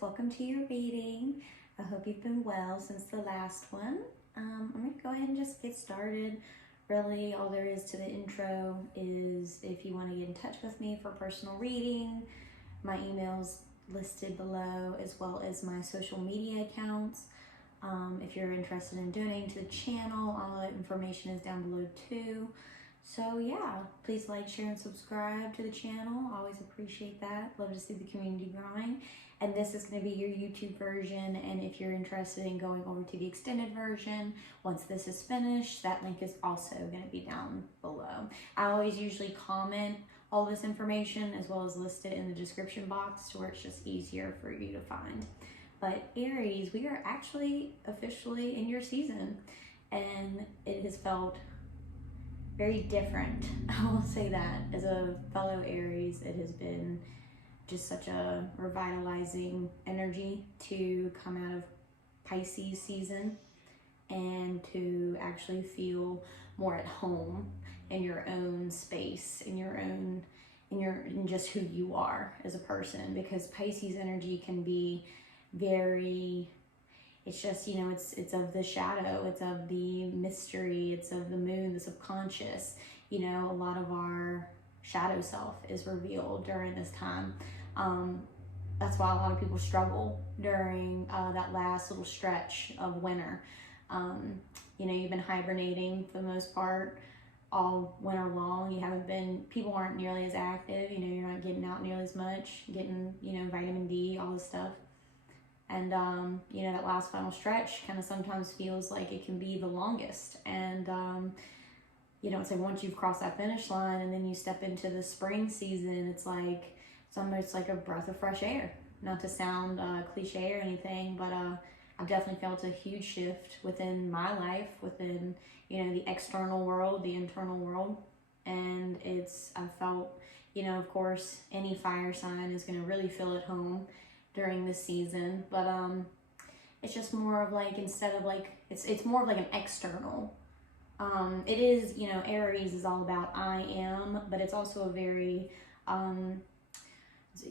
welcome to your reading. I hope you've been well since the last one. I'm going to go ahead and just get started. Really, all there is to the intro is if you want to get in touch with me for personal reading, my email's listed below, as well as my social media accounts. If you're interested in donating to the channel, all that information is down below too. So yeah, please like, share, and subscribe to the channel. Always appreciate that. Love to see the community growing. And this is going to be your YouTube version. And if you're interested in going over to the extended version, once this is finished, that link is also going to be down below. I always usually comment all this information as well as list it in the description box to where it's just easier for you to find. But Aries, we are actually officially in your season, and it has felt very different. I will say that. As a fellow Aries, it has been just such a revitalizing energy to come out of Pisces season and to actually feel more at home in your own space, in just who you are as a person, because Pisces energy can be very, it's just, you know, it's of the shadow, it's of the mystery, it's of the moon, the subconscious. You know, a lot of our shadow self is revealed during this time. That's why a lot of people struggle during that last little stretch of winter. You know, you've been hibernating for the most part all winter long. You haven't been, people aren't nearly as active, you know, you're not getting out nearly as much, getting, you know, vitamin D, all this stuff. And, you know, that last final stretch kind of sometimes feels like it can be the longest. And, you know, it's like once you've crossed that finish line and then you step into the spring season, it's like, it's like a breath of fresh air. Not to sound cliche or anything, but I've definitely felt a huge shift within my life, within, you know, the external world, the internal world. And I've felt, you know, of course, any fire sign is going to really feel at home during this season, but it's just more of like, instead of like, it's more of like an external. It is, you know, Aries is all about I am, but it's also a very,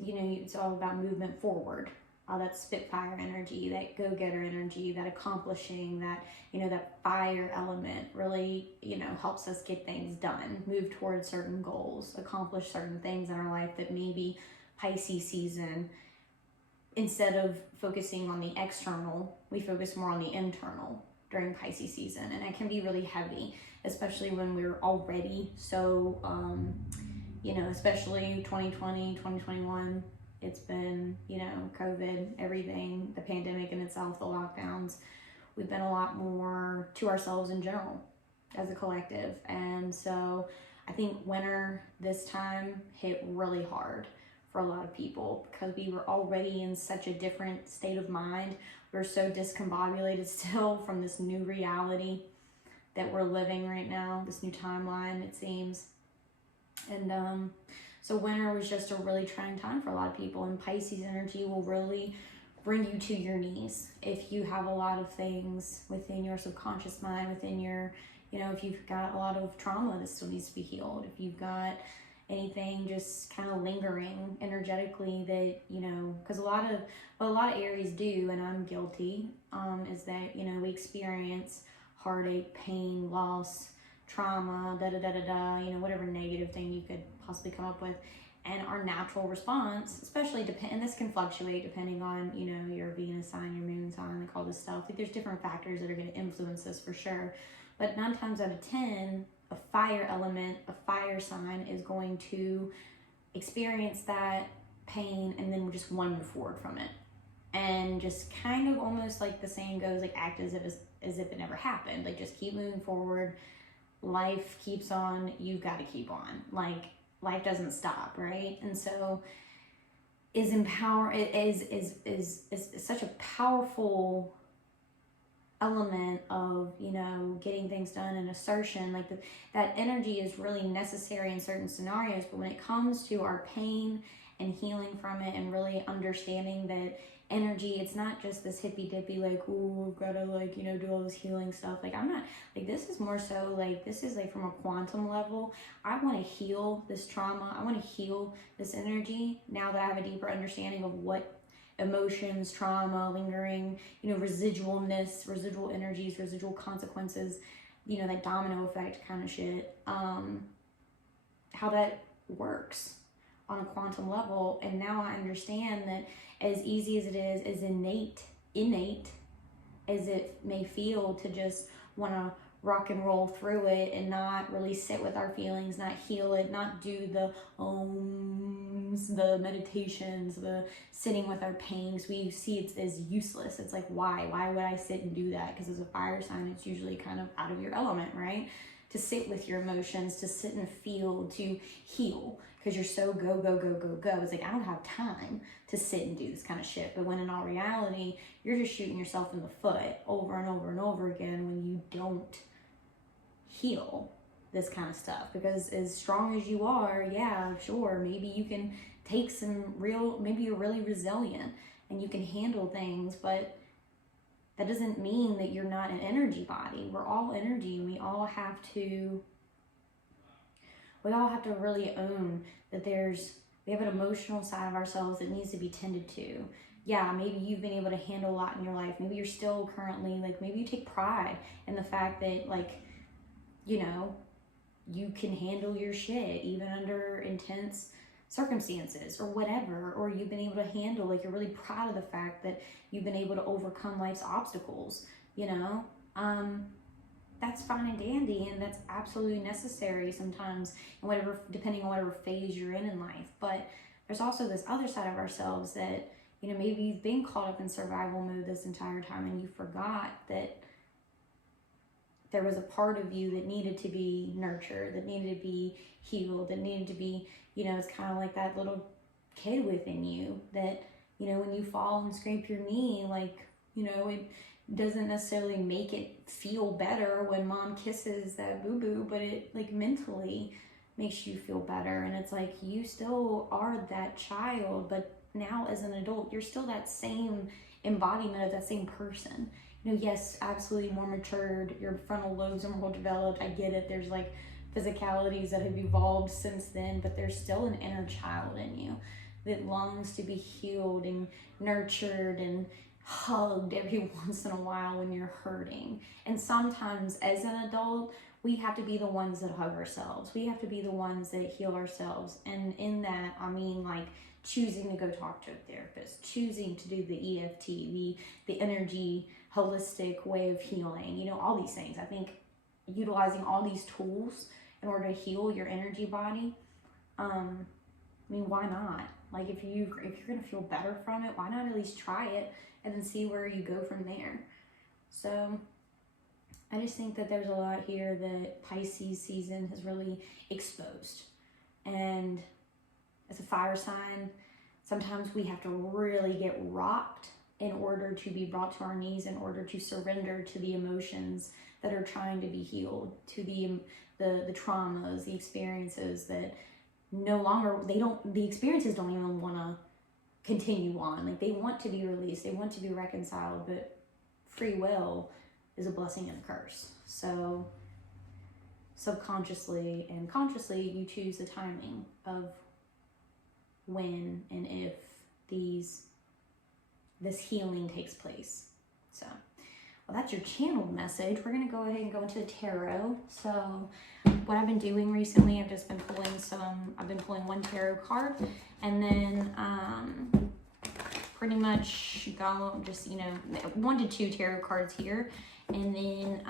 you know, it's all about movement forward. That Spitfire energy, that go-getter energy, that accomplishing, that, you know, that fire element really, you know, helps us get things done, move towards certain goals, accomplish certain things in our life that maybe Pisces season, instead of focusing on the external, we focus more on the internal during Pisces season. And it can be really heavy, especially when we're already so, you know, especially 2020, 2021, it's been, you know, COVID, everything, the pandemic in itself, the lockdowns. We've been a lot more to ourselves in general as a collective. And so I think winter this time hit really hard for a lot of people because we were already in such a different state of mind. We're so discombobulated still from this new reality that we're living right now, this new timeline, it seems. And so winter was just a really trying time for a lot of people, and Pisces energy will really bring you to your knees if you have a lot of things within your subconscious mind, within your, you know, if you've got a lot of trauma that still needs to be healed, if you've got anything just kind of lingering energetically that, you know, because what a lot of Aries do, and I'm guilty, is that, you know, we experience heartache, pain, loss, trauma, you know, whatever negative thing you could possibly come up with. And our natural response, especially and this can fluctuate depending on, you know, your Venus sign, your moon sign, like all this stuff. Like there's different factors that are going to influence this for sure. But 9 times out of 10, a fire element, a fire sign is going to experience that pain and then just want to move forward from it. And just kind of almost like the saying goes, like act as if it never happened. Like just keep moving forward. Life keeps on. You've got to keep on. Like life doesn't stop, right? And so is such a powerful element of, you know, getting things done and assertion. Like that energy is really necessary in certain scenarios, but when it comes to our pain and healing from it and really understanding that energy, it's not just this hippy dippy like, oh, I've gotta like, you know, do all this healing stuff. Like I'm not, like this is more so like, this is like from a quantum level. I want to heal this trauma. I want to heal this energy now that I have a deeper understanding of what emotions, trauma, lingering, residualness, residual energies, residual consequences, that domino effect kind of shit, how that works on a quantum level. And now I understand that as easy as it is, as innate as it may feel to just want to rock and roll through it and not really sit with our feelings, not heal it, not do the ohms, the meditations, the sitting with our pains. We see it as useless. It's like, why would I sit and do that? Because as a fire sign, it's usually kind of out of your element, right? To sit with your emotions, to sit and feel, to heal, because you're so go. It's like, I don't have time to sit and do this kind of shit. But when in all reality, you're just shooting yourself in the foot over and over and over again when you don't heal this kind of stuff. Because as strong as you are, yeah, sure, maybe you can take maybe you're really resilient and you can handle things, but that doesn't mean that you're not an energy body. We're all energy, and we all have to really own that we have an emotional side of ourselves that needs to be tended to. Yeah, maybe you've been able to handle a lot in your life. Maybe you're still currently, maybe you take pride in the fact that, you can handle your shit even under intense circumstances or whatever, or you've been able to handle, you're really proud of the fact that you've been able to overcome life's obstacles, that's fine and dandy, and that's absolutely necessary sometimes, and depending on whatever phase you're in life. But there's also this other side of ourselves that, maybe you've been caught up in survival mode this entire time and you forgot that there was a part of you that needed to be nurtured, that needed to be healed, that needed to be, it's kind of like that little kid within you that, when you fall and scrape your knee, it doesn't necessarily make it feel better when mom kisses that boo-boo, but it mentally makes you feel better. And it's like, you still are that child, but now as an adult, you're still that same embodiment of that same person. Yes, absolutely more matured, your frontal lobes are more developed, I get it, there's physicalities that have evolved since then, but there's still an inner child in you that longs to be healed and nurtured and hugged every once in a while when you're hurting. And sometimes as an adult, we have to be the ones that hug ourselves. We have to be the ones that heal ourselves. And in that, I mean choosing to go talk to a therapist, choosing to do the EFT, the energy holistic way of healing, all these things. I think utilizing all these tools in order to heal your energy body, why not? If you're gonna feel better from it, why not at least try it and then see where you go from there? So I just think that there's a lot here that Pisces season has really exposed. And as a fire sign, sometimes we have to really get rocked in order to be brought to our knees, in order to surrender to the emotions that are trying to be healed, to the traumas, the experiences that no longer, the experiences don't even want to continue on. They want to be released, they want to be reconciled, but free will is a blessing and a curse. So subconsciously and consciously, you choose the timing of when and if this healing takes place. So, well, that's your channeled message. We're going to go ahead and go into the tarot. So what I've been doing recently, I've been pulling one tarot card, and then pretty much go just, 1 to 2 tarot cards here. And then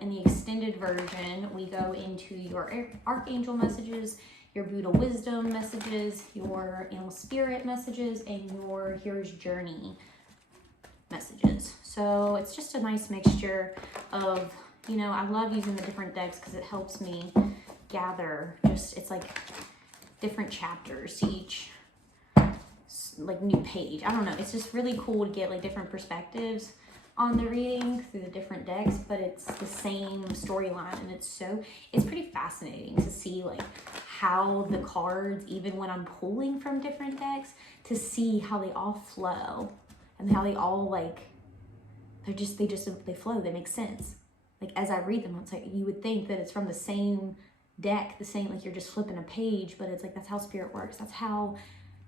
in the extended version, we go into your archangel messages, your Buddha wisdom messages, your animal spirit messages, and your hero's journey messages. So it's just a nice mixture of, I love using the different decks because it helps me gather it's different chapters to each new page. I don't know, it's just really cool to get different perspectives on the reading through the different decks, but it's the same storyline, and it's pretty fascinating to see how the cards, even when I'm pulling from different decks, to see how they all flow and how they all they flow, they make sense. As I read them, it's you would think that it's from the same deck, the same, you're just flipping a page, but it's that's how spirit works. That's how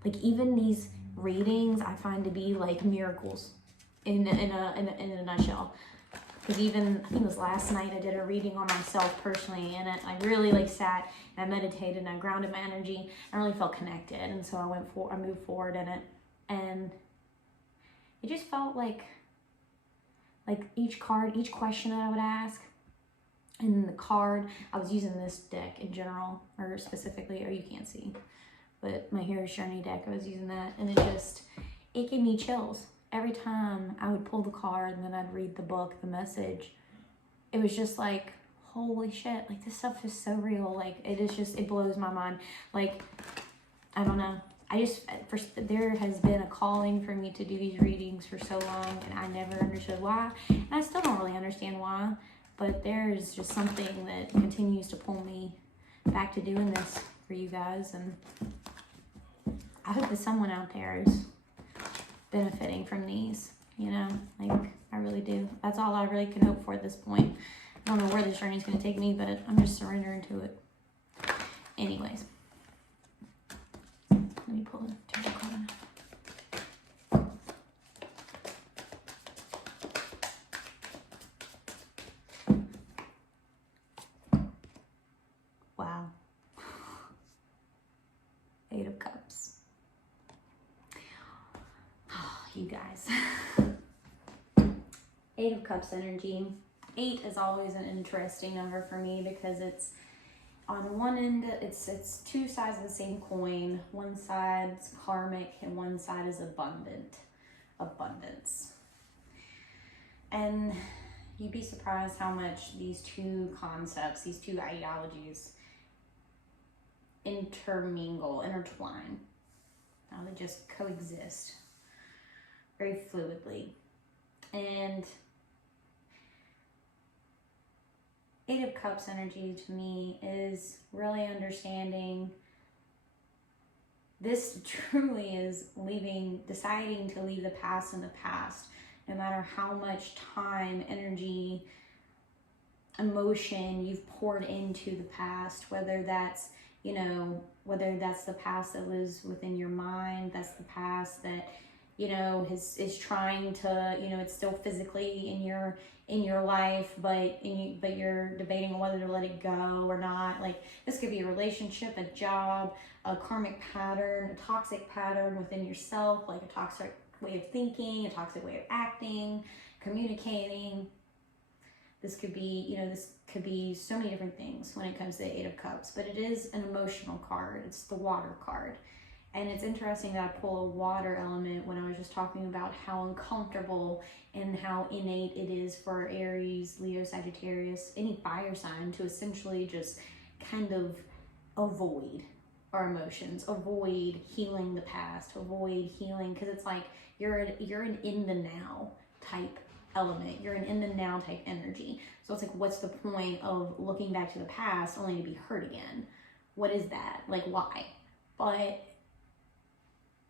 even these readings I find to be like miracles in a nutshell. Because even, I think it was last night, I did a reading on myself personally, and I really like sat and I meditated and I grounded my energy. I really felt connected, and so I moved forward in it, and it just felt like each question that I would ask, and the card, I was using this deck in general, or specifically, or you can't see, but my Hero's Journey deck, I was using that, and it gave me chills. Every time I would pull the card and then I'd read the book, the message, it was just like, holy shit, like this stuff is so real. Like it blows my mind. Like, I don't know. There has been a calling for me to do these readings for so long, and I never understood why. And I still don't really understand why, but there's just something that continues to pull me back to doing this for you guys. And I hope that someone out there is benefiting from these, like I really do. That's all I really can hope for at this point. I don't know where this journey is going to take me, but I'm just surrendering to it. Anyways, let me pull the tarot card. Wow. 8 of Cups. You guys. 8 of Cups energy. 8 is always an interesting number for me because it's on one end, it's two sides of the same coin. One side's karmic and one side is abundance. And you'd be surprised how much these two concepts, these two ideologies intertwine. How they just coexist very fluidly. And 8 of Cups energy to me is really understanding this truly is deciding to leave the past in the past, no matter how much time, energy, emotion you've poured into the past, whether that's the past that was within your mind, that's the past that is trying to, it's still physically in your life, but you're debating on whether to let it go or not. Like, this could be a relationship, a job, a karmic pattern, a toxic pattern within yourself, like a toxic way of thinking, a toxic way of acting, communicating. This could be so many different things when it comes to the 8 of Cups, but it is an emotional card. It's the water card. And it's interesting that I pull a water element when I was just talking about how uncomfortable and how innate it is for Aries, Leo, Sagittarius, any fire sign to essentially just kind of avoid our emotions, avoid healing the past, avoid healing, because it's like you're an in the now type element. You're an in the now type energy. So it's like, what's the point of looking back to the past only to be hurt again? What is that? Like, why? But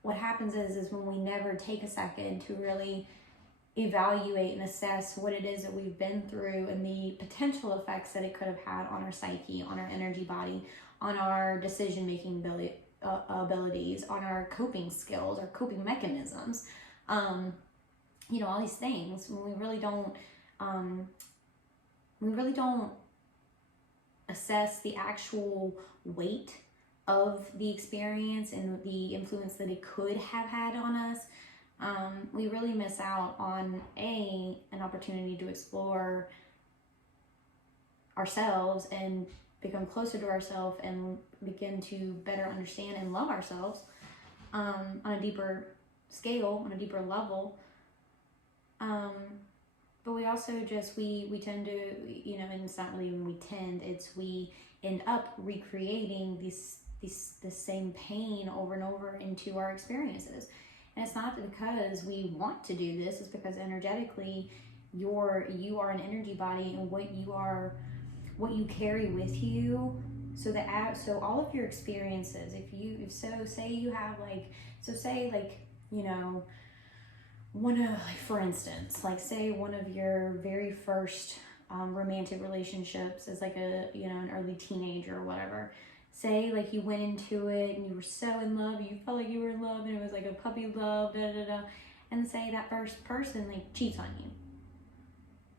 what happens is when we never take a second to really evaluate and assess what it is that we've been through and the potential effects that it could have had on our psyche, on our energy body, on our decision-making abilities, on our coping skills, our coping mechanisms, all these things, when we really don't assess the actual weight of the experience and the influence that it could have had on us, we really miss out on an opportunity to explore ourselves and become closer to ourselves and begin to better understand and love ourselves on a deeper scale, on a deeper level. But we also we tend to, and it's not really when we tend, we end up recreating the same pain over and over into our experiences. And it's not because we want to do this, it's because energetically you are an energy body, and what you carry with you. So all of your experiences, for instance, like say one of your very first romantic relationships as like an early teenager or whatever. say like you went into it and you were so in love, you felt like you were in love and it was like a puppy love, and say that first person like cheats on you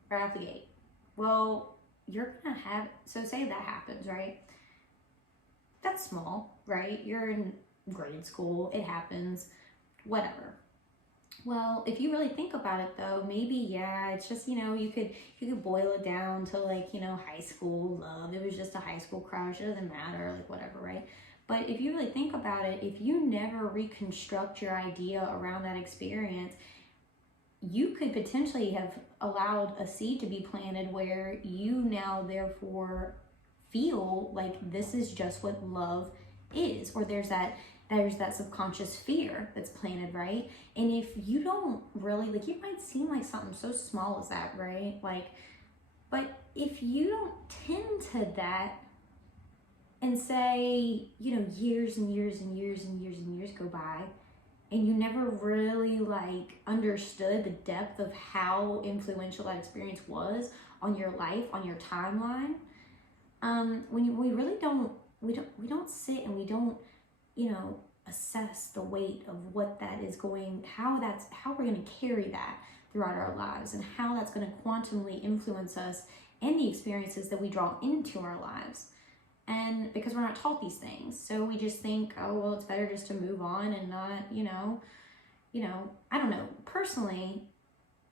right off the gate. Well, you're gonna have, so say that happens, right? That's small, right? You're in grade school, it happens, whatever. Well, if you really think about it though, maybe, yeah, it's just, you could boil it down to like, high school love. It was just a high school crush. It doesn't matter, like whatever, right? But if you really think about it, if you never reconstruct your idea around that experience, you could potentially have allowed a seed to be planted where you now therefore feel like this is just what love is, or there's that subconscious fear that's planted, right? And if you don't really, like, it might seem like something so small as that, right? Like, but if you don't tend to that and say, years and years and years and years and years go by, and you never really like understood the depth of how influential that experience was on your life, on your timeline, when we really don't, we don't sit and we don't, assess the weight of what that is going, how we're going to carry that throughout our lives, and how that's going to quantumly influence us and the experiences that we draw into our lives. And because we're not taught these things, so we just think, oh, well, it's better just to move on and not, I don't know. Personally,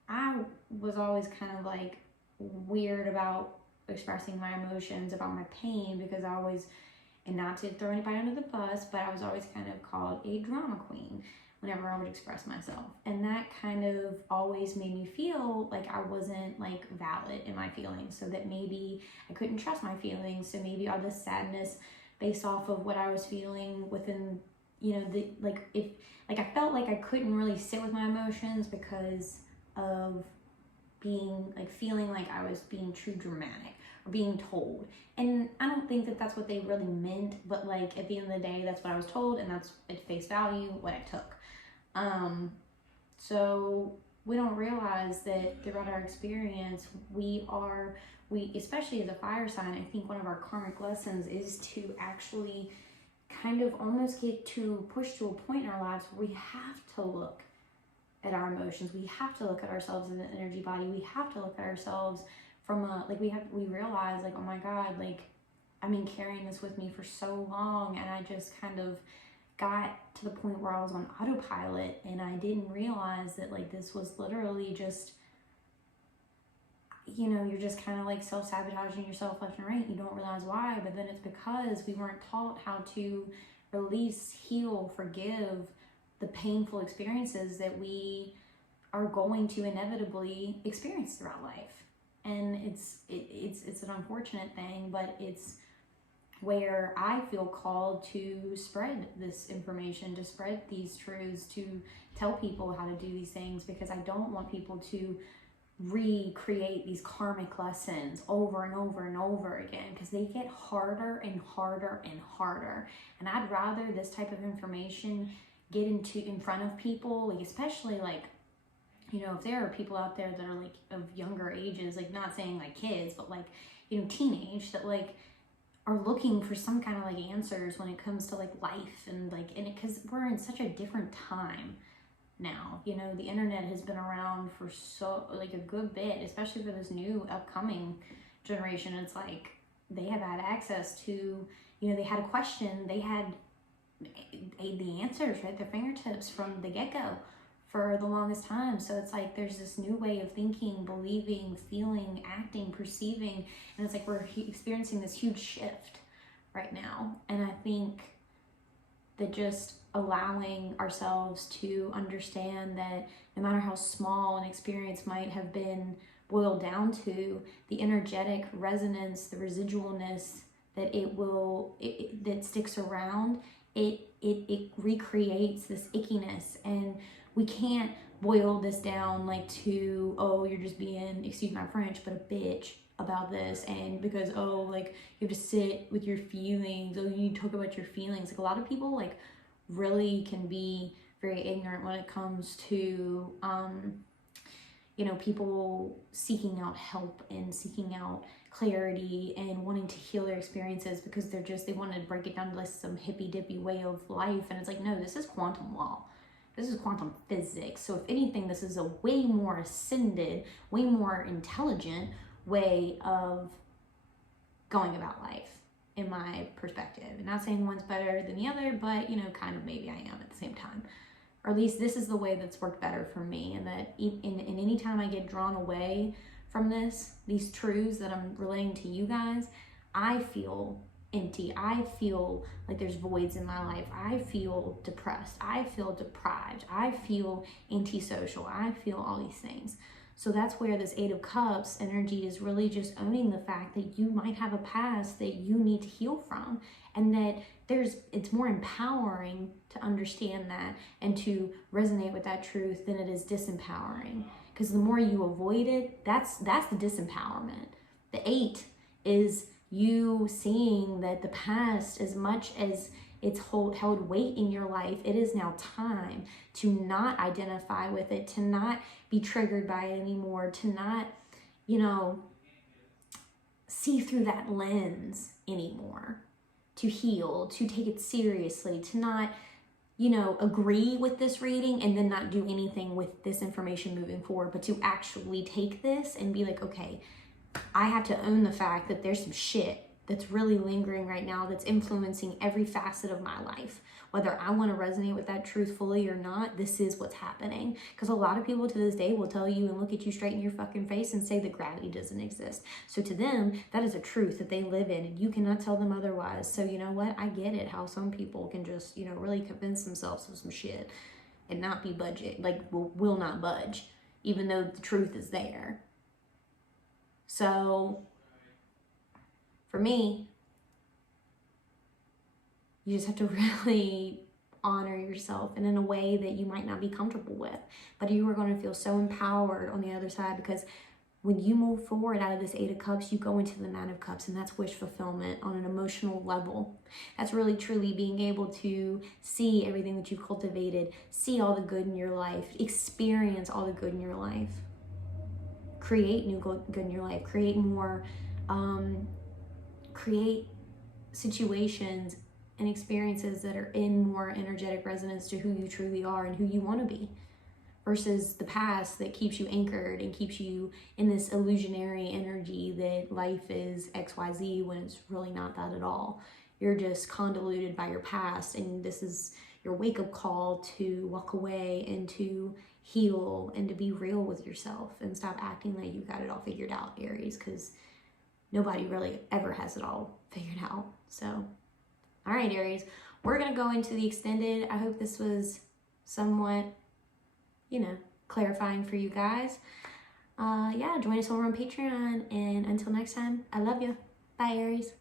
I was always kind of like weird about expressing my emotions, about my pain, because I always, and not to throw anybody under the bus, but I was always kind of called a drama queen whenever I would express myself. And that kind of always made me feel like I wasn't like valid in my feelings, so that maybe I couldn't trust my feelings. So maybe all this sadness based off of what I was feeling within, I felt like I couldn't really sit with my emotions because of being like, feeling like I was being too dramatic or being told. And I don't think that that's what they really meant, but like at the end of the day, that's what I was told, and that's at face value what I took. So we don't realize that throughout our experience, we especially as a fire sign, I think one of our karmic lessons is to actually kind of almost get to push to a point in our lives where we have to look at our emotions. We have to look at ourselves as an energy body. We have to look at ourselves from we realize like, oh my God, like I've been carrying this with me for so long, and I just kind of got to the point where I was on autopilot, and I didn't realize that like this was literally just, you're just kind of like self-sabotaging yourself left and right. You don't realize why, but then it's because we weren't taught how to release, heal, forgive the painful experiences that we are going to inevitably experience throughout life. And it's an unfortunate thing, but it's where I feel called to spread this information, to spread these truths, to tell people how to do these things, because I don't want people to recreate these karmic lessons over and over and over again, because they get harder and harder and harder. And I'd rather this type of information get in front of people, like especially like, if there are people out there that are like of younger ages, like not saying like kids, but like, teenage, that like are looking for some kind of like answers when it comes to like life and because we're in such a different time now. The internet has been around for so like a good bit, especially for this new upcoming generation. It's like they have had access to, they had a question, they had the answers right at their fingertips from the get-go for the longest time. So it's like there's this new way of thinking, believing, feeling, acting, perceiving, and it's like we're experiencing this huge shift right now. And I think that just allowing ourselves to understand that no matter how small an experience might have been boiled down to, the energetic resonance, the residualness that that sticks around, it recreates this ickiness. And we can't boil this down like to, oh, you're just being, excuse my French, but a bitch about this, and because, oh, like you have to sit with your feelings, oh, you need to talk about your feelings. Like a lot of people like really can be very ignorant when it comes to people seeking out help and seeking out clarity and wanting to heal their experiences because they want to break it down to like some hippy dippy way of life. And it's like, no, this is quantum law. This is quantum physics. So if anything, this is a way more ascended, way more intelligent way of going about life, in my perspective. And not saying one's better than the other, but you know, kind of maybe I am at the same time. Or at least this is the way that's worked better for me. And that in any time I get drawn away from these truths that I'm relaying to you guys, I feel empty. I feel like there's voids in my life. I feel depressed. I feel deprived. I feel antisocial. I feel all these things. So that's where this Eight of Cups energy is really just owning the fact that you might have a past that you need to heal from, and that it's more empowering to understand that and to resonate with that truth than it is disempowering. Because the more you avoid it, that's the disempowerment. The 8 is you seeing that the past, as much as it's held weight in your life, it is now time to not identify with it, to not be triggered by it anymore, to not, you know, see through that lens anymore, to heal, to take it seriously, to not, you know, agree with this reading and then not do anything with this information moving forward, but to actually take this and be like, okay, I have to own the fact that there's some shit that's really lingering right now that's influencing every facet of my life. Whether I want to resonate with that truth fully or not, this is what's happening. Because a lot of people to this day will tell you and look at you straight in your fucking face and say that gravity doesn't exist. So to them, that is a truth that they live in, and you cannot tell them otherwise. So you know what? I get it, how some people can just, you know, really convince themselves of some shit and not be will not budge, even though the truth is there. So for me, you just have to really honor yourself, and in a way that you might not be comfortable with, but you are going to feel so empowered on the other side, because when you move forward out of this 8 of Cups, you go into the 9 of Cups, and that's wish fulfillment on an emotional level. That's really truly being able to see everything that you cultivated, see all the good in your life, experience all the good in your life, create new good in your life, create more, create situations and experiences that are in more energetic resonance to who you truly are and who you want to be, versus the past that keeps you anchored and keeps you in this illusionary energy that life is XYZ when it's really not that at all. You're just convoluted by your past, and this is your wake-up call to walk away and to heal and to be real with yourself and stop acting like you got it all figured out, Aries, because nobody really ever has it all figured out. So, all right, Aries, we're going to go into the extended. I hope this was somewhat, you know, clarifying for you guys. Yeah, join us over on Patreon. And until next time, I love you. Bye, Aries.